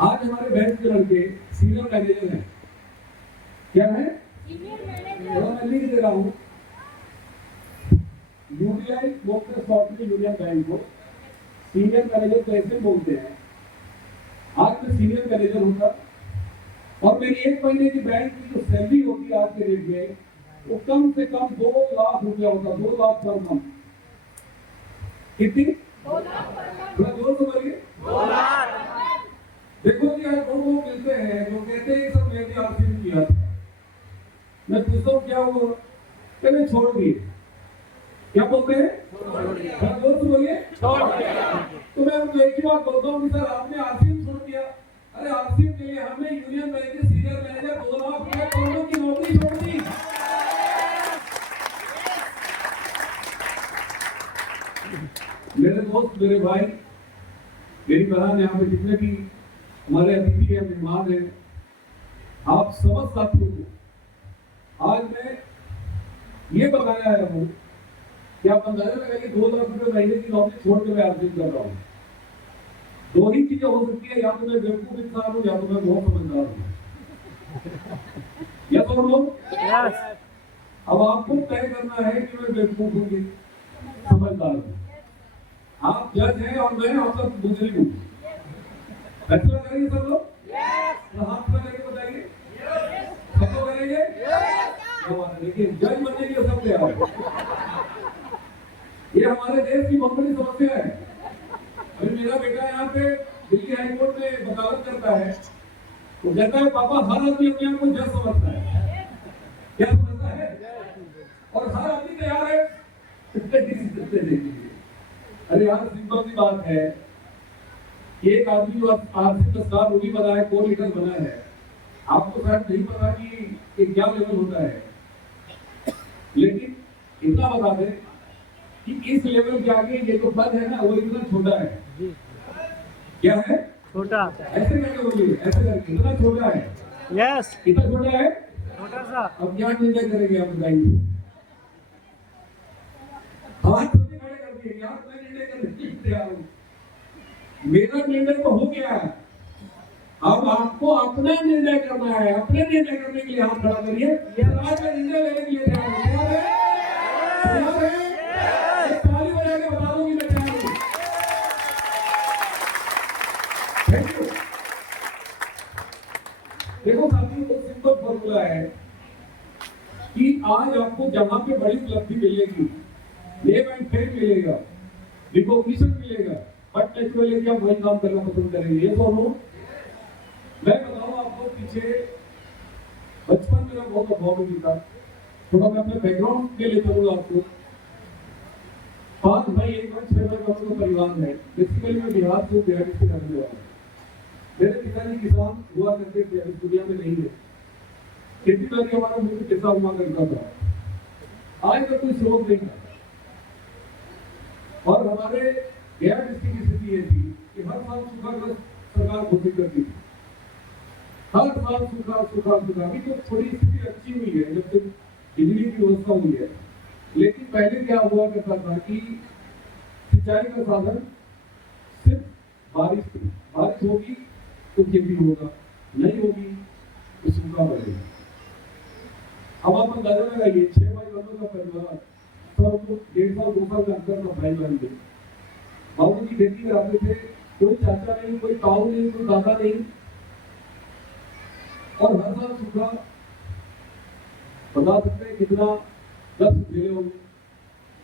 आज हमारे बैच के लड़के सीनियर मैनेजर हैं। क्या है? Senior manager. मैं लिख दे रहा हूँ, यूबीआई मुख्य सॉफ्टवेयर यूनियन बैंक को सीनियर मैनेजर कैसे बोलते हैं। आज मैं सीनियर मैनेजर होता और मेरी एक महीने की बैंक की जो सैलरी होती है आज के रेट में वो कम से कम 2 लाख रुपया होता। 2 लाख पर मंथ। कितनी? 2 लाख पर मंथ। थोड़ा जोर से बोलिए। 2 लाख। देखो कि आज लोग मिलते हैं जो कहते हैं सब मैंने आपसे किया था। मैं पूछता हूँ क्या वो कहते छोड़ दिए। क्या बोलते हैं? छोड़ दिया। जोर से बोलिए। छोड़ दिया। तो मैं उनको एक ही बात बोलता हूँ कि सर आपने आरसीएम छोड़ दिया। अरे आरसीएम के लिए हमने यूनियन बैंक के सीनियर मैनेजर 2 लाख रुपए करोड़ों की नौकरी छोड़ दी। मेरे दोस्त, मेरे भाई, मेरी बहन, यहाँ पे जितने भी हमारे अतिथि हैं, मेहमान हैं, आप समझ साथियों को आज मैं ये बताया है हूँ कि आप अंदाजा लगाइए 2 लाख रुपए महीने की नौकरी छोड़ के मैं आरसीएम कर रहा हूँ। 2 ही चीजें हो सकती है, या तो मैं बेवकूफ इंसान हूँ या तो मैं बहुत समझदार हूँ। या तो लोग अब आपको तय करना है कि मैं बेवकूफ हूँ कि समझदार हूँ। आप जज हैं और मैं आपका मुजरिम हूँ। फैसला करेंगे सब लोग? हाथ में लेके बताइए। सब लोग करेंगे? देखिए जज बनने के लिए सब ले आओ। ये हमारे देश की बहुत बड़ी समस्या है। अभी मेरा बेटा यहाँ पे दिल्ली हाई कोर्ट में वकालत करता है, वो कहता है पापा हर आदमी अपने आप को जज समझता है। क्या समझता है? और हर आदमी तैयार है अरे यार सिंपल सी बात है, एक आदमी जो आर्थिक दस्तार रोगी बना है, कोर लीडर बना है, आपको शायद नहीं पता कि क्या लेवल होता है, लेकिन इतना बता दें कि इस लेवल के आगे ये जो पद है ना वो इतना छोटा है। क्या है? छोटा। ऐसे करके बोलिए, ऐसे करके इतना छोटा है। यस, कितना छोटा है? छोटा सा। अब क्या निर्णय करेंगे आप बताइए? हाथ खड़े कर दिए यार, मैं निर्णय करने के लिए तैयार हूं। मेरा निर्णय तो हो गया है, अब आपको अपना निर्णय करना है। अपने निर्णय करने के लिए हाथ खड़ा करिए। आज मैं निर्णय लेने के लिए तैयार हूं। ताली बजा के बता दूंगी मैं तैयार हूं। Thank you. देखो साथियों, बहुत सिंपल फॉर्मूला है कि आज आपको जहां पे बड़ी उपलब्धि मिलेगी, नेम एंड फेम मिलेगा, रिकॉग्निशन मिलेगा, बट नेचुरली क्या वही काम करना पसंद करेंगे? ये तो नो। मैं बताऊं आपको, पीछे बचपन मेरा बहुत अभाव में था। थोड़ा मैं अपने बैकग्राउंड के लिए चलूंगा आपको। 5 भाई, 1 भाई, 6 भाई का परिवार है। बेसिकली मैं बिहार से बिहार से रहने वाला हूँ। मेरे पिताजी किसान हुआ करते थे, इस दुनिया में नहीं है। खेती बाड़ी हमारा मुख्य पेशा हुआ करता था। आज का कोई स्रोत नहीं था। और हमारे गया डिस्ट्रिक्ट की स्थिति ये थी कि हर साल सूखाग्रस्त सरकार घोषित करती थी। हर साल सूखा सूखा सूखा। अभी तो थोड़ी स्थिति अच्छी हुई है जब से बिजली की व्यवस्था हुई है, लेकिन पहले क्या हुआ करता था कि सिंचाई का साधन सिर्फ बारिश थी। बारिश होगी तो खेती होगा, नहीं होगी तो सूखा बढ़ेगा। अब आप अंदाजा लगाइए, 6 भाई बहनों का परिवार, सब 1.5 साल 2 साल का अंतर था भाई बहन के। बाबू जी खेती कराते थे, कोई चाचा नहीं, कोई ताऊ नहीं, कोई दादा नहीं, और हर साल सूखा। बता सकते हैं कितना कष्ट झेले होंगे?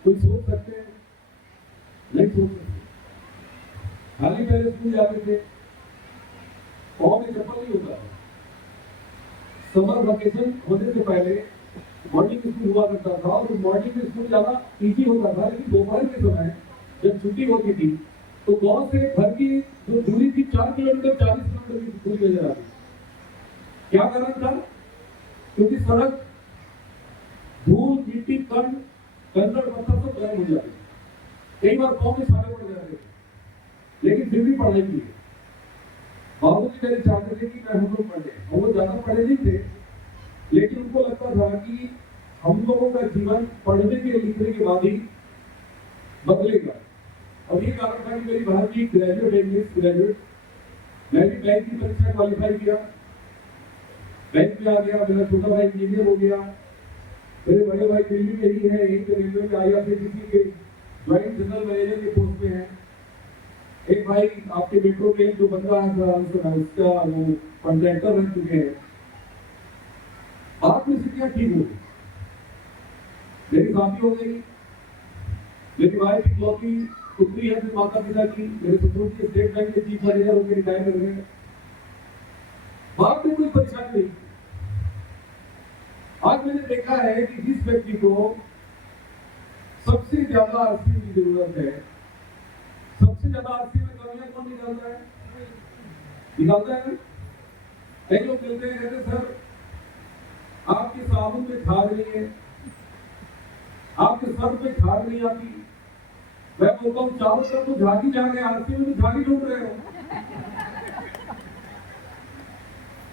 कोई सोच सकते हैं? नहीं सोच सकते। खाली पैर स्कूल जाते थे, पाँव में चप्पल नहीं होता था। समर वेकेशन होने से पहले मॉर्निंग स्कूल हुआ करता था, और मॉर्निंग स्कूल जाना इजी होता था, लेकिन दोपहर के समय जब छुट्टी होती थी तो गांव से घर की जो दूरी थी 4 किलोमीटर 40 किलोमीटर की दूरी नजर आती। क्या कारण था? क्योंकि सड़क धूल, मिट्टी, कंकड़ पत्थर सब गर्म हो जाते, कई बार पाँव में छाले पड़ जाते थे, लेकिन फिर भी पढ़ाई की। बाबूजी मेरे चाहते थे कि मैं हम लोग पढ़े, और वो ज्यादा पढ़े नहीं थे, लेकिन उनको लगता था कि हम लोगों का जीवन पढ़ने के लिखने के बाद ही बदलेगा। और ये कारण था कि मेरी बहन की ग्रेजुएट, इंग्लिश ग्रेजुएट, मैं भी बैंक की परीक्षा क्वालिफाई किया, बैंक में आ गया। मेरा छोटा भाई इंजीनियर हो गया, मेरे बड़े भाई दिल्ली में ही है, यहीं पे रेलवे में IRCTC के ज्वाइंट जनरल मैनेजर के पोस्ट पे है। एक भाई आपके मेट्रो में जो बन रहा है उसका वो कॉन्ट्रैक्टर बन चुके हैं। बात में स्थितियां ठीक हो गई, मेरी शादी हो गई, मेरी वाइफ की नौकरी पुत्री है, माता पिता की, मेरे ससुर जी स्टेट बैंक के चीफ मैनेजर होकर रिटायर कर गए। बात में कोई परेशानी नहीं। आज मैंने देखा है कि जिस व्यक्ति को सबसे ज्यादा आरसी की जरूरत है, सबसे ज्यादा आरसी में कमियां कौन निकालता है? निकालता है ना? कई लोग मिलते हैं, कहते सर आपके साबुन में खाद नहीं है, आपके सर पे खाद नहीं आती। मैं बोलता हूँ चारों तरफ तो झागी जा रहे, आरसी में तो झागी ढूंढ रहे हो।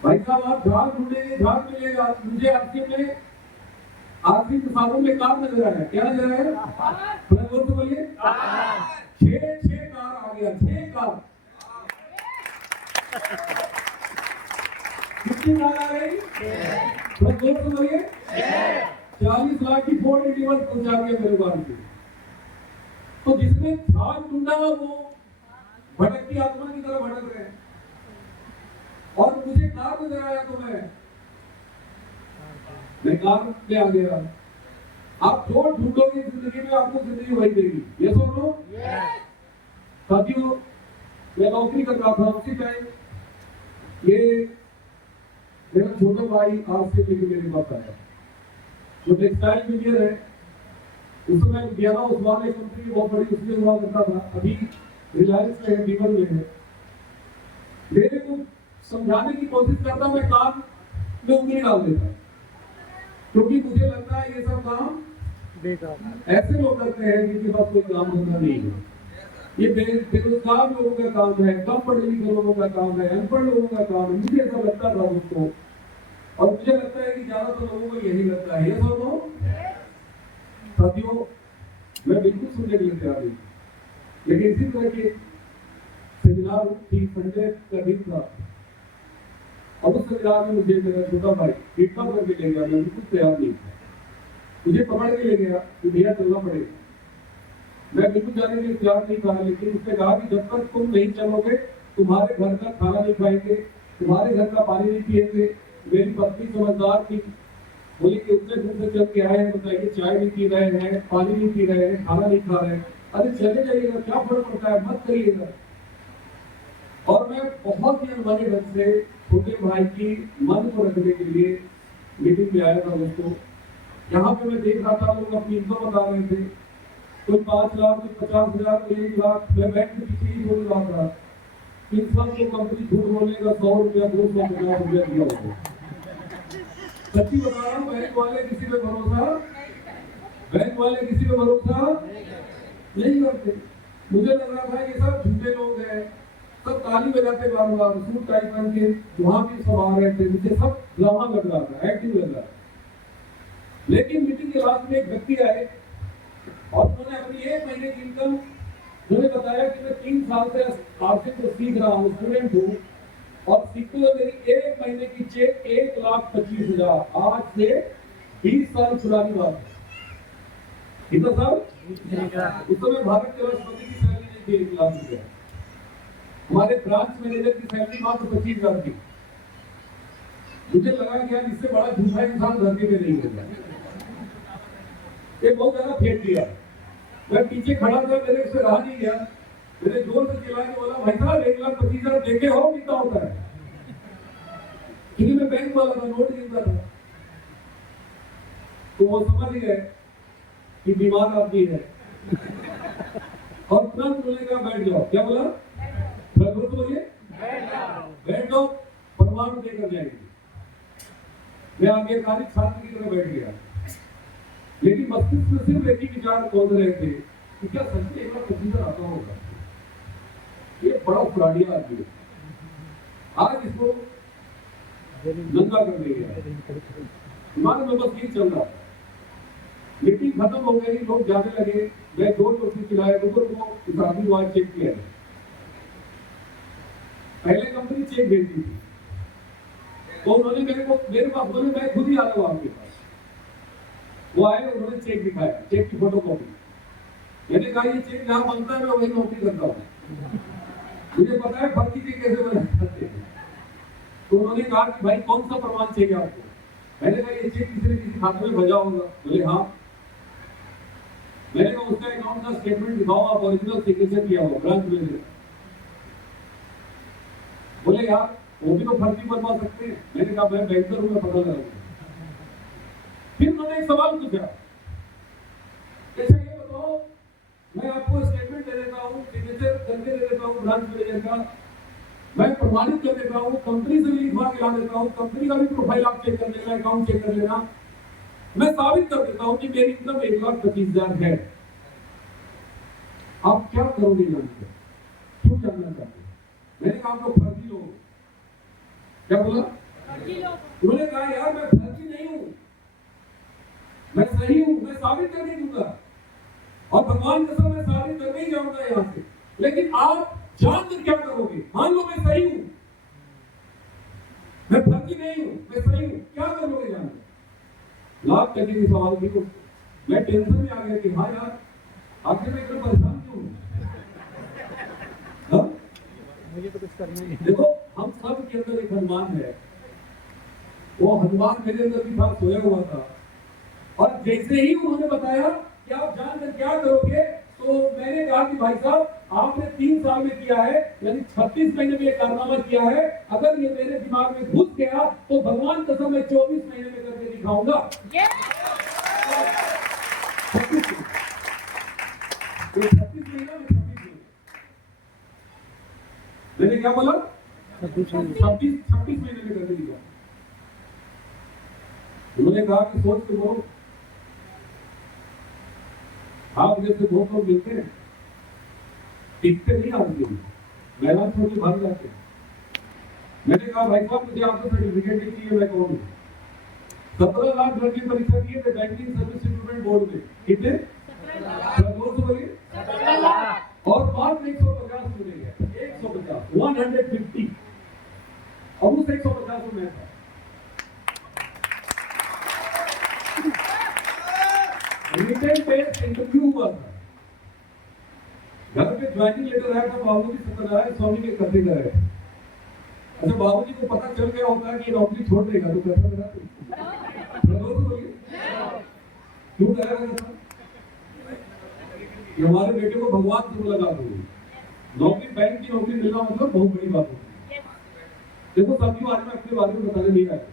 भाई साहब आप झाग ढूंढेंगे, झाग मिलेगा। मुझे आरसी में, आरसी के साबुन में कार नजर आया। क्या नजर आया? थोड़ा जोर से बोलिए। 6 कार आ गया, 6 कार। कितनी कार आ गई? थोड़ा जोर से बोलिए। 40 लाख की फोर्ड इंडिविजुअल पहुंचा दिया मेरे बार की। तो जिसने झाग ढूंढा वो भटकती आत्मा की तरह भटक रहे हैं, और मुझे कार नजर आया तो मैं कार पे आ गया। आप जो ढूंढोगे जिंदगी में आपको जिंदगी वही देगी। ये सुनो साथियों, मैं नौकरी कर रहा था उसी टाइम ये मेरा छोटा भाई आज से लेकर मेरे पास आया, जो टेक्सटाइल इंजीनियर है। उस समय गया उस्मान एक कंपनी बहुत बड़ी उसमें हुआ करता था, अभी रिलायंस में है, बीमर में है। मेरे को समझाने की कोशिश करता, मैं काम में उंगली डाल देता, क्योंकि मुझे लगता है ये सब काम ऐसे लोग करते हैं जिनके पास कोई काम धंधा नहीं है। ये बेरोजगार लोगों का काम है, कम पढ़े लिखे लोगों का काम है, अनपढ़ लोगों का काम है। मुझे ऐसा लगता था दोस्तों, और मुझे लगता है कि ज्यादातर लोगों को यही लगता है। ये सब साथियों मैं बिल्कुल सुनने के लिए तैयार नहीं, लेकिन इसी तरह के सेमिनार थी, संडे का दिन था, और उस सेमिनार में मुझे मेरा छोटा भाई किडनैप करके ले गया। मैं बिल्कुल तैयार नहीं था, मुझे पकड़ के ले गया कि भैया चलना पड़ेगा। मैं बिल्कुल जाने के लिए तैयार नहीं था, लेकिन उसने कहा कि जब तक तुम नहीं चलोगे तुम्हारे घर का खाना नहीं खाएंगे, तुम्हारे घर का पानी नहीं पिएंगे। मेरी पत्नी समझदार थी, बोली कि उतने दूर से चल के आए हैं, बताइए चाय नहीं पी रहे हैं, पानी नहीं पी रहे हैं, खाना नहीं खा रहे हैं, अरे चले जाइएगा, क्या फर्क पड़ता है, मत करिएगा। और मैं बहुत ही अनबने ढंग से छोटे भाई की मन को रखने के लिए मीटिंग में आया था दोस्तों। यहाँ पे मैं देख रहा था लोग अपनी इनकम बता रहे थे, कोई 5 लाख, कोई 50,000, कोई 1 लाख। मैं बैंक के पीछे ही बोल रहा था, इन सब को कंपनी झूठ बोलने का 100 रुपया 250 रुपया दिया होगा। सच्ची बता रहा हूँ, बैंक वाले किसी पे भरोसा, बैंक वाले किसी पे भरोसा नहीं करते। मुझे लग रहा था ये सब झूठे लोग हैं, सब ताली बजाते बार बार, सूट टाई पहन के वहां भी सब आ रहे थे, मुझे सब ड्रामा लग रहा था, एक्टिंग लग रहा था। लेकिन मीटिंग के लास्ट में एक व्यक्ति आए और उन्होंने अपनी 1 महीने की इनकम, उन्होंने बताया कि मैं 3 साल से आरसी को सीख रहा हूँ, स्टूडेंट हूँ, और सीखते हुए मेरी 1 महीने की चेक 1,25,000, आज से 20 साल पुरानी बात है। कितना साल? उस समय भारत के राष्ट्रपति की सैलरी नहीं थी 1 लाख रुपया, हमारे ब्रांच मैनेजर की सैलरी मात्र 25,000 थी। मुझे लगा कि यार इससे बड़ा झूठा इंसान धरती पे नहीं होगा। ये बहुत ज्यादा फेंक दिया। मैं पीछे खड़ा था, मेरे से रहा नहीं गया, मैंने जोर से चिल्ला के बोला, भाई साहब 1,25,000 देखे हो कितना होता है? क्योंकि मैं बैंक वाला था, नोट गिनता था। तो वो समझ गए कि बीमार आदमी है, और तुरंत बोले का बैठ जाओ। क्या बोला? बोलिए बैठ जाओ, परमाणु देकर जाएंगे। मैं आज्ञाकारी छात्र की तरह बैठ गया, लेकिन मस्तिष्क में सिर्फ एक ही विचार कौन रहे थे कि क्या सच में 1,25,000 आता होगा? ये बड़ा पुरानिया आदमी है, आज इसको नंगा कर देंगे। दिमाग में बस ये चल रहा। मीटिंग खत्म हो गई, लोग जाने लगे, मैं जोर जोर से चिल्लाया, लोगों को इस आदमी को चेक किया है। पहले कंपनी चेक भेजती थी, तो उन्होंने मेरे पास बोले मैं खुद ही आ रहा हूँ आपके पास। वो आए, उन्होंने चेक दिखाया, चेक की फोटो कॉपी। मैंने कहा ये चेक जहाँ बनता है मैं वही नौकरी करता हूँ, मुझे पता है फर्जी चेक कैसे बनाते हैं। तो उन्होंने कहा कि भाई कौन सा प्रमाण चाहिए आपको? मैंने कहा ये चेक किसी न किसी खाते में भेजा होगा। बोले हाँ। मैंने कहा उसका अकाउंट का स्टेटमेंट दिखाओ, आप ओरिजिनल सिग्नेचर किया हुआ ब्रांच मैनेजर। बोले यार वो भी तो फर्जी बनवा सकते हैं। मैंने कहा मैं बैंकर हूं, मैं पता लगाऊंगा। फिर उन्होंने एक सवाल पूछा, अच्छा ये बताओ, मैं आपको स्टेटमेंट दे देता हूँ, सिग्नेचर करके दे देता हूँ ब्रांच मैनेजर का, मैं प्रमाणित कर देता हूँ, कंपनी से भी लिखवा के ला देता हूँ, कंपनी का भी प्रोफाइल आप चेक कर लेना, अकाउंट चेक कर लेना, मैं साबित कर देता हूँ कि मेरी इनकम 1,25,000 है। आप क्या करोगे जानकर? क्यों जानना चाहते हैं? मैंने कहा आप लोग फर्जी लोग। क्या बोला? फर्जी लोग। उन्होंने कहा यार मैं फर्जी नहीं हूं, मैं सही हूं, मैं साबित करके दूंगा, और भगवान कसम मैं साबित करके ही जाऊंगा यहां से। लेकिन आप जानकर क्या करोगे? मान लो मैं सही हूं, मैं फर्जी नहीं हूं, मैं सही हूं, क्या करोगे जानकर? लाख टके की सवाल थी। मैं टेंशन में आ गया कि हाँ यार आखिर मैं इतना परेशान क्यों हूं? मुझे तो कुछ करना नहीं। देखो हम सब के अंदर एक हनुमान है, वो हनुमान मेरे अंदर भी था, सोया हुआ था। और जैसे ही उन्होंने बताया कि आप जानकर क्या करोगे, तो मैंने कहा कि भाई साहब आपने 3 साल में किया है, यानी 36 महीने में कारनामा किया है, अगर ये मेरे दिमाग में घुस गया तो भगवान कसम मैं 24 महीने में करके दिखाऊंगा। 36 महीना में 26 महीने। मैंने क्या बोला? 26 महीने में करके दिखाऊंगा। उन्होंने कहा कि सोच के बोलो, आप जैसे बहुत लोग मिलते हैं, टिकते नहीं आदमी, मैदान छोड़ के भाग जाते हैं। मैंने कहा भाई साहब मुझे आपसे सर्टिफिकेट नहीं चाहिए, मैं कौन हूँ? 17 लाख लड़के परीक्षा दिए थे बैंकिंग सर्विस रिक्रूटमेंट बोर्ड में। कितने? 200 बोलिए। और 150 चुने गए, 150, 150, और उस 150 में था। रिटन टेस्ट इंटरव्यू हुआ था, घर पे ज्वाइनिंग लेटर आया था, बाबूजी सत्यनारायण स्वामी के करते गए। अच्छा बाबूजी को पता चल गया होता है कि नौकरी छोड़ देगा तो कैसा करा? क्यों करेगा था कि हमारे बेटे को भगवान से लगा दो। नौकरी, बैंक की नौकरी मिलना मतलब बहुत बड़ी बात होती है। देखो साथियों, आज मैं अपने बारे में बताने नहीं आया।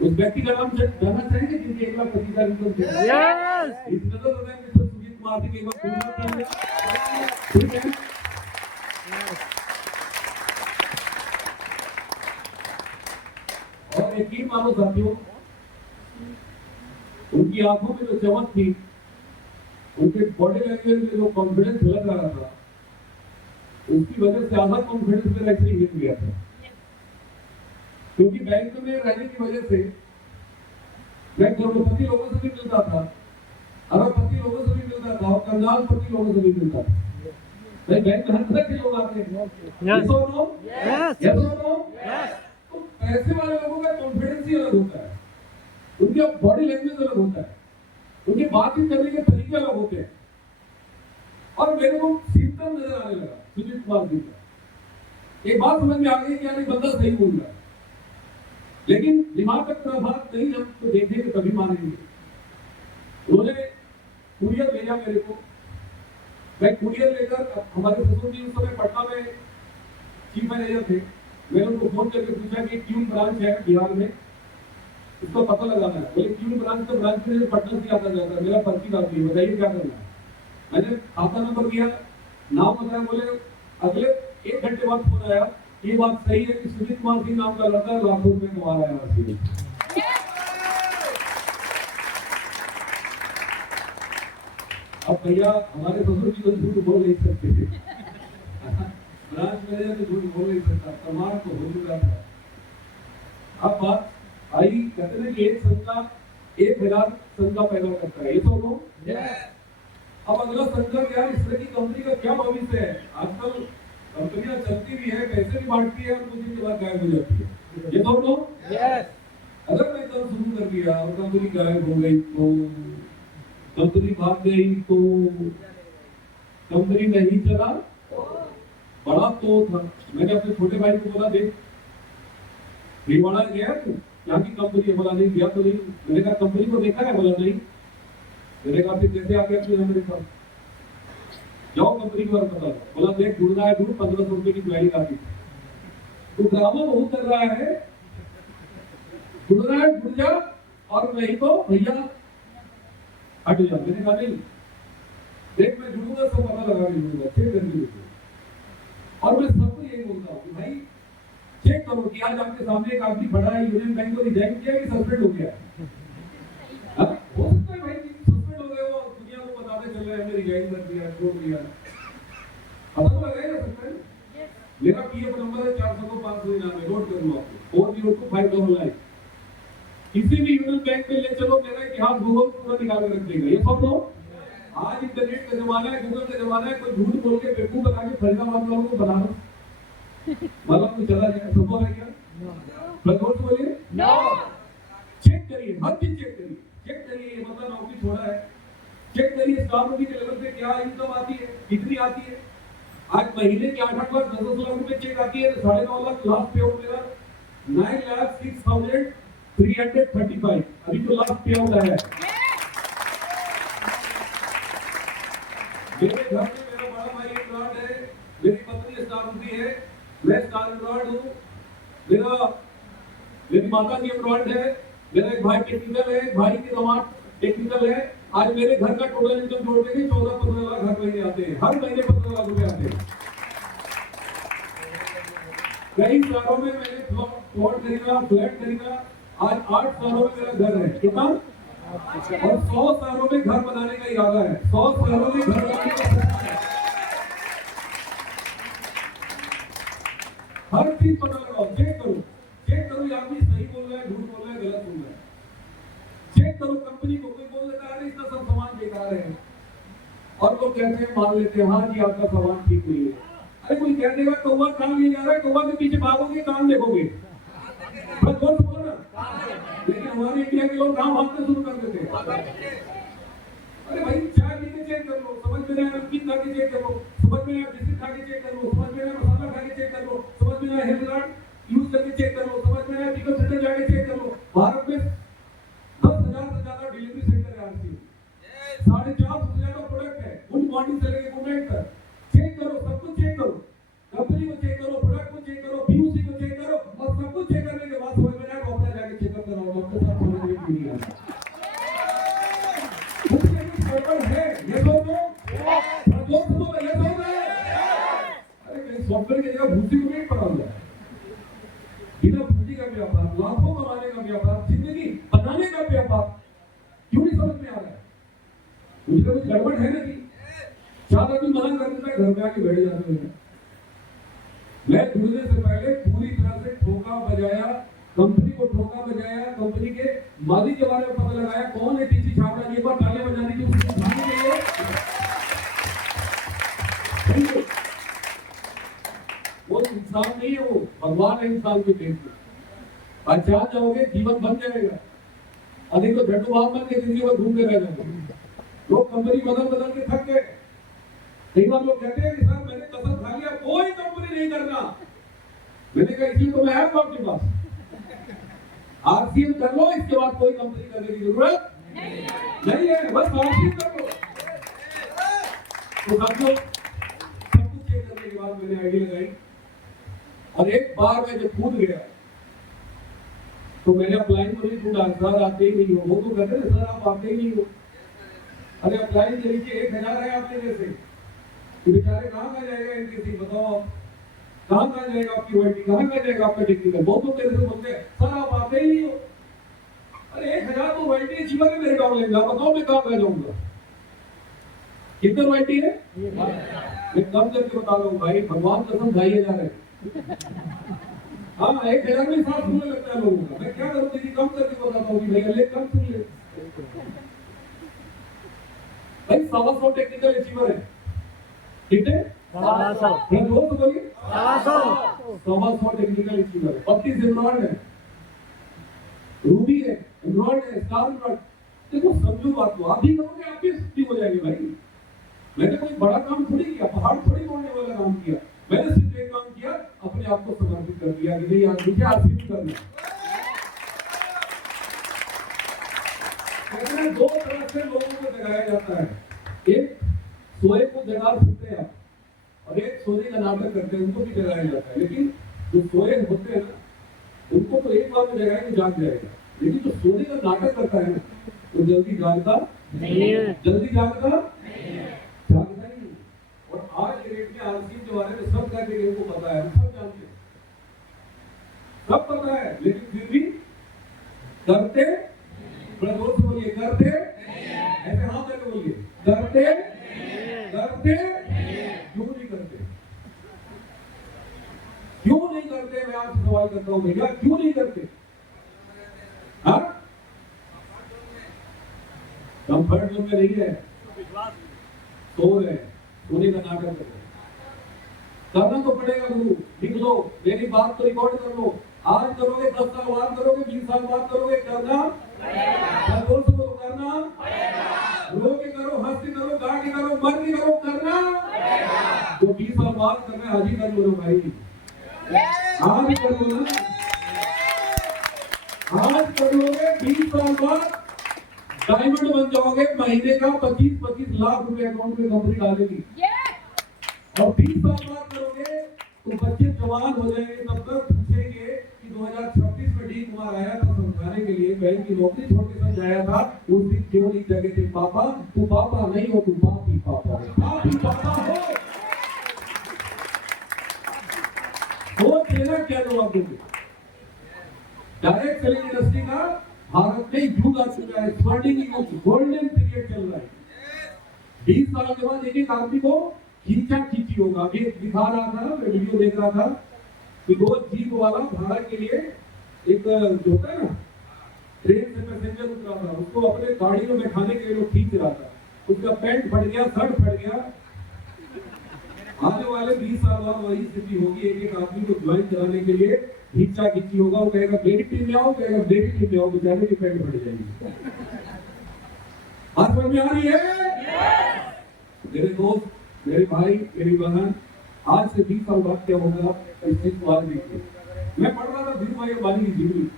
उस व्यक्ति का नाम जानना चाहेंगे जिनकी 1,25,000 इनकम थी? इस नजर में मिस्टर सुजीत कुमार जी के एक बार ठीक है। और यकीन मानो साथियों, उनकी आंखों में जो चमक थी, उनके बॉडी लैंग्वेज में जो कॉन्फिडेंस लग रहा था, उसकी वजह से आधा कॉन्फिडेंस मेरा इसलिए हिल गया था। क्योंकि बैंक में रहने की वजह से मैं करोड़पति लोगों से भी मिलता था, अरबपति लोगों से भी मिलता था, और कंगालपति लोगों से भी मिलता था। भाई बैंक में हर तरह के लोग आते हैं। यस और नो? यस और नो? तो पैसे वाले लोगों का कॉन्फिडेंस ही अलग होता है, उनकी बॉडी लैंग्वेज अलग होता है, उनकी बातचीत करने के तरीके अलग होते हैं। और मेरे को सिम्टम नजर आने लगा सुजीत कुमार जी का। एक बात समझ में आ गई कि यार बंदा सही बोल रहा है, लेकिन दिमाग तक पूरा बात नहीं, जब तो देखेंगे तभी मानेंगे। उन्होंने कुरियर भेजा मेरे को, मैं कुरियर लेकर, हमारे ससुर जी उस समय पटना में चीफ मैनेजर थे, मैंने उनको फोन करके पूछा कि क्यों ब्रांच है बिहार में, इसका पता लगाना है। बोले क्यों ब्रांच? तो ब्रांच मैनेजर पटना से आता जाता है, मेरा पर्ची काफी है, बताइए क्या करना है। मैंने खाता नंबर दिया, नाम बताया, बोले अगले 1 घंटे बाद फोन आया, ये बात सही है कि सुजीत कुमार सिंह नाम का लड़का लाखों रुपए कमा रहा है। अब भैया हमारे ससुर जी तो झूठ बोल नहीं सकते थे, ब्रांच मैनेजर तो झूठ बोल नहीं सकता, प्रमाण तो हो चुका था। अब बात आई, कहते हैं कि एक संख्या 1,000 संख्या पैदा करता है, ये तो नो। अब अगला संख्या क्या है, इस तरह की कंपनी का क्या भविष्य है? आजकल कंपनियां चलती भी है, पैसे भी बांटती है और कुछ दिन के बाद गायब हो जाती है। ये दोनों यस अगर मैं कल शुरू कर दिया और कंपनी गायब हो गई तो, कंपनी भाग गई तो, कंपनी नहीं चला, बड़ा तो था। मैंने अपने छोटे भाई को बोला, देख भीलवाड़ा गया तू, यहाँ की कंपनी है? बोला नहीं गया तो नहीं। मैंने कहा कंपनी को देखा है? बोला नहीं। मैंने कहा फिर कैसे आ गया तू मेरे पास? जाओ कंपनी के बारे में बता। बोला देख ढूंढ रहा है, ढूंढ 1500 रुपए की ज्वाइनिंग आती है। तो ड्रामा बहुत कर रहा है, ढूंढ रहा है, ढूंढ जा, और नहीं तो भैया हट जा। मैंने कहा नहीं, देख मैं ढूंढूंगा, सब पता लगा के ढूंढूंगा, चेक करके। और मैं सबको यही बोलता हूँ कि भाई चेक करो कि आज आपके सामने एक आदमी खड़ा है, यूनियन बैंक को रिजाइन किया कि सस्पेंड हो गया? हो सकता है भाई सस्पेंड हो गए, वो दुनिया को बताते चल रहे हैं हमने रिजाइन कर दिया, छोड़ दिया, पता तो लगेगा सस्पेंड। मेरा पीएफ नंबर है 400-599, नोट कर लो आपको, 402599। किसी भी यूनियन बैंक में ले चलो, मेरा इतिहास गूगल पूरा निकाल कर रख देगा। ये सब लोग आज इंटरनेट का जमाना है, गूगल का जमाना है, कोई झूठ बोल के बेवकूफ बना के फरीदाबाद वालों को बना दो, मतलब कुछ चला जाए, संभव है क्या? प्रदोष बोलिए नो। चेक करिए, हर चीज चेक करिए, चेक करिए। ये मतलब नौकरी छोड़ा है, चेक करिए स्टाफ रूपी के लेवल पे क्या इनकम आती है, कितनी आती है। आज महीने के 8-8 लाख 10-10 लाख रुपए चेक आती है, 9.5 लाख लास्ट पे आउट मेरा 9,06,335 अभी तो लास्ट पे आउट है। मेरे घर में मेरा बड़ा भाई एम्प्लॉयड है, मेरी पत्नी स्टाफ रूपी है, मैं स्टाफ एम्प्लॉयड हूँ, मेरी माता जी एम्प्लॉयड है, मेरा एक भाई टेक्निकल है, भाई की दामाद टेक्निकल है। आज मेरे घर का टोटल इनकम जोड़ के 14-15 लाख हर महीने आते हैं, हर महीने 15 लाख रुपए आते हैं। कई सालों में मैंने प्लॉट खरीदा, फ्लैट खरीदा, आज 8 सालों में मेरा घर है। कितना? और 100 सालों में घर बनाने का इरादा है, 100 सालों में घर बनाने का सपना है। हर चीज पता लगाओ, चेक करो, चेक करो ये आदमी सही बोल रहा है, झूठ बोल रहा है, गलत बोल रहा है। चेक करो कंपनी को, कोई बोल देता है इसका सब सामान बेकार है, और लोग कहते हैं मान लेते हैं, हाँ जी आपका सामान ठीक नहीं है। अरे कोई कह देगा कौवा काम नहीं जा रहा है, कौवा के पीछे भागोगे, काम देखोगे, बस बोल ना। लेकिन हमारे इंडिया के लोग काम भागना शुरू कर देते हैं। अरे भाई चाय पी के चेक कर लो, समझ में आया नमकीन खा के चेक कर लो, समझ में आया बिस्किट खा के चेक कर लो, समझ में आया मसाला खा के चेक कर लो, समझ में आया हेल्थ कार्ड यूज करके चेक कर लो, समझ में आया पिकअप सेंटर जाके चेक कर लो। भारत में 10,000 से ज्यादा डिलीवरी सेंटर है आरसी, 450 से ज्यादा प्रोडक्ट है, गुड मॉर्निंग से लेकर गुड नाइट तक। चेक करो, सब कुछ चेक करो, कंपनी को चेक करो, प्रोडक्ट को चेक करो, पीयूसी को चेक करो, और सब कुछ चेक करने के बाद समझ में आया तो अपना जाके चेकअप कराओ, डॉक्टर साहब समझ में नहीं आता है ये लोग ये लोग अरे कहीं सॉफ्टवेयर की जगह भूसी को नहीं पड़ा हुआ है। बिना भूसी का व्यापार, लाखों कमाने का व्यापार, जिंदगी बनाने का व्यापार क्यों नहीं समझ में आ रहा है? मुझे कुछ गड़बड़ है ना कि चार आदमी मना कर देता है, घर में आके बैठ जाते हैं। मैं ढूंढने से पहले पूरी तरह से ठोका बजाया, कंपनी को ठोका बजाया, कंपनी के मालिक के बारे में पता लगाया, कौन है टीसी छापरा, एक बार तालियां बजाने की उसको उठाने के लिए। वो इंसान नहीं है, वो भगवान है इंसान के देश में। अच्छा जाओगे जीवन बन जाएगा, अधिक तो झटू भाव बन के जिंदगी में घूमते रह जाओगे। लोग कंपनी बदल के थक गए। कई बार लोग कहते हैं कि सर मैंने कसम खा लिया, कोई कंपनी नहीं करना। मैंने कहा इसी तो मैं है आपके पास, आरसीएम कर लो, इसके बाद कोई कंपनी करने की जरूरत नहीं है, बस आरसीएम कर लो। तो सब लोग सब कुछ चेक करने के बाद मैंने आईडी लगाई, और एक बार मैं जब कूद गया तो मैंने अप्लाई को नहीं ढूंढा, सर आते ही नहीं हो। वो तो कहते हैं सर आप आते ही नहीं हो। अरे अप्लाई के नीचे 1,000 है आपके जैसे, बेचारे कहाँ जाएगा इनके, बताओ आप कहाँ जाएगा आपकी वाइटी, कहाँ जाएगा आपका टेक्निकल। बहुत लोग तेरे से बोलते हैं सर आप आते ही नहीं हो। अरे 1,000 तो वाइटी जीवन में मेरे डाउन लेंगे, बताओ मैं कहाँ रह जाऊंगा। कितने वाइटी है मैं कम करके बता रहा हूँ भाई, भगवान कसम 2,500 है। हाँ 1,000 में साथ सुनने लगता है लोगों का। मैं क्या करूँ दीदी, कम करके बताता हूँ कि भैया ले कम सुन ले भाई। 125 टेक्निकल अचीवर है, कितने जोर से बोलिए, 125 टेक्निकल इंजीनियर, 32 एम्ब्रॉयड है, रूबी है, एम्ब्रॉयड है, स्टार एम्ब्रॉयड। देखो समझो बात को, आप भी करोगे आपकी छुट्टी हो जाएगी भाई। मैंने कोई बड़ा काम थोड़ी किया, पहाड़ थोड़ी तोड़ने वाला काम किया, मैंने सिर्फ एक काम किया, अपने आप को समर्पित कर दिया कि नहीं आज मुझे आशीर्वाद करना। कहते दो तरह से लोगों को जगाया जाता है, एक सोए को जगा सकते हैं आप, और एक सोने का नाटक करते हैं, उनको भी जगाया जाता है। लेकिन जो सोए होते हैं ना, उनको तो एक बार में जगाए तो जाग जाएगा, लेकिन जो सोने का नाटक करता है ना, वो जल्दी जागता नहीं है, जल्दी जागता जागता ही नहीं। और आज के डेट में आलसी के बारे में सब कैटेगरी को पता है, सब जानते हैं, सब पता है, लेकिन फिर भी करते, जोर से बोलिए, करते ऐसे हाथ करके बोलिए, करते करते क्यों नहीं करते? क्यों नहीं करते? मैं आपसे सवाल करता हूं भैया, क्यों नहीं करते? हाँ, कंफर्ट जोन में नहीं है, सो रहे, सोने का नाटक कर रहे। करना तो पड़ेगा गुरु, लिख लो, मेरी बात तो रिकॉर्ड कर लो। आज करोगे, 10 साल बाद करोगे, 20 साल बाद करोगे, करना जोर से बोलो, करना, रो के करो, हंस के करो, गा के करो, मर के करो, करना। तो 20 साल बाद करना, आज ही कर लो भाई, आज कर लो ना, आज कर लोगे, 20 साल बाद डायमंड बन जाओगे, महीने का 25-25 लाख रुपए अकाउंट में कंपनी डालेगी। और 20 साल बाद करोगे तो बच्चे जवान हो जाएंगे, तब तक पूछेंगे कि 2026 में डी कुमार आया था समझाने के लिए, बैंक की नौकरी छोड़ के समझाया था, उस दिन क्यों नहीं जगह थे पापा? तू पापा नहीं हो, तू बाप ही पापा हो, बाप ही पापा हो। वो तेरा क्या जवाब दोगे? डायरेक्ट सेलिंग इंडस्ट्री का भारत में युग आ चुका है, स्वर्णिम युग, गोल्डन पीरियड चल रहा है। 20 साल के बाद एक एक आदमी को खींचा खींची होगा। अभी दिखा रहा था, मैं वीडियो देख रहा था कि दो जीप वाला भाड़ा के लिए एक जो होता है ना, ट्रेन से पैसेंजर उतरा था, उसको अपने गाड़ी में बैठाने के लिए लोग खींच रहा था, उसका पैंट फट गया, शर्ट फट गया। आने वाले 20 साल बाद वही स्थिति होगी, एक एक आदमी को ज्वाइन कराने के लिए खींचा खींची होगा। वो कहेगा मेरी टीम में आओ, कहेगा मेरी टीम में आओ, बेचारे की पैंट फट जाएगी। बात समझ में आ रही है? मेरे दोस्त, मेरे भाई, मेरी बहन, आज से 20 साल बाद क्या होगा इस चीज को आज देखिए। मैं पढ़ रहा था धीरू भाई अंबानी की जीवनी,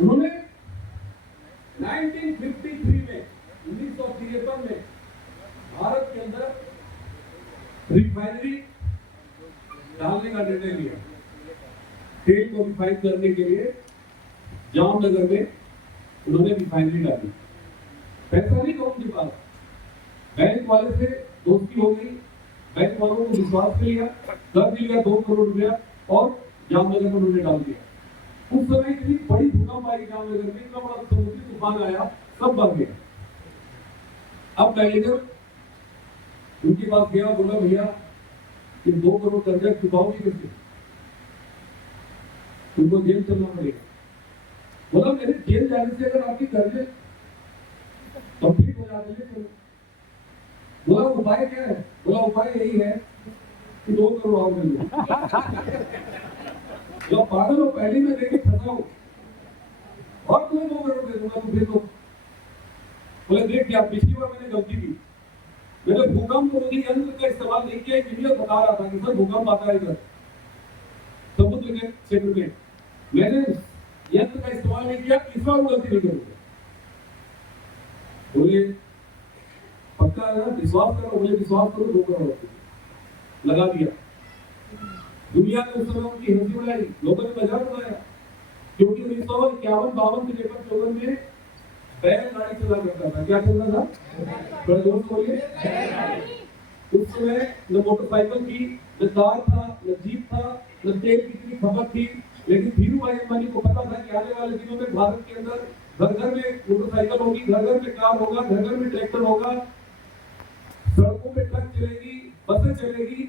उन्होंने 1953 में 1953 में भारत के अंदर रिफाइनरी डालने का निर्णय लिया, तेल को रिफाइन करने के लिए जामनगर में उन्होंने रिफाइनरी डाली। पैसा नहीं था उनके पास, बैंक वाले से दोस्ती हो गई, बैंक वालों को विश्वास कर लिया, कर लिया 2 करोड़ रुपया और जामनगर में उन्होंने डाल दिया। उस समय इतनी बड़ी भूकंप आई जामनगर में, इतना बड़ा समुद्री तूफान आया, सब बह गया। अब मैनेजर उनके पास गया, बोला भैया कि 2 करोड़ कर्जा चुकाओगे कैसे? तुमको जेल चलना पड़ेगा। बोला मेरे जेल जाने से अगर आपके कर्जे कंप्लीट हो जाते हैं। बोला उपाय क्या है? बोला उपाय यही है कि 2 करोड़ और दे दो। जब पागल हो, पहले में देके फंसाओ और तुम्हें 2 करोड़ दे दूंगा, तो दे दो। बोले देख क्या, पिछली बार मैंने गलती की, मैंने भूकंप रोधी यंत्र का इस्तेमाल नहीं किया। इंजीनियर बता रहा था कि सर भूकंप आता है इधर समुद्र के क्षेत्र में, मैंने यंत्र का इस्तेमाल नहीं किया, इस बार गलती नहीं करूंगा। बोले पक्का है ना, विश्वास करो? बोले विश्वास करो, 2 करोड़ लगा दिया। दुनिया ने उस समय उनकी हंसी उड़ाई, लोगों ने मजाक उड़ाया, क्योंकि 1951-52 के 54 में बैलगाड़ी चला करता था। क्या चल रहा था? प्रदूषण को लिए उस समय न मोटरसाइकिल थी, न कार था, न जीप था, न तेल की इतनी खपत थी। लेकिन धीरू भाई अंबानी को पता था कि आने वाले दिनों में भारत के अंदर घर घर में मोटरसाइकिल होगी, घर घर में कार होगा, घर घर में ट्रैक्टर होगा, सड़कों पे ट्रक चलेगी, बसें चलेगी,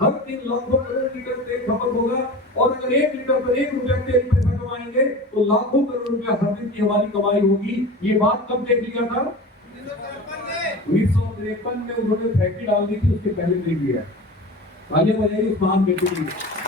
हर दिन लगभग 1 लीटर तेल खपत होगा। और अगर 1 लीटर पर 1 रुपया तेल पैसा कमाएंगे तो लाखों करोड़ रुपया हर दिन की हमारी कमाई होगी। ये बात कब देख लिया था? 1953 में उन्होंने फैक्ट्री डाल दी थी, उसके पहले देख लिया। तालियां बजाइए उस महान व्यक्ति के लिए।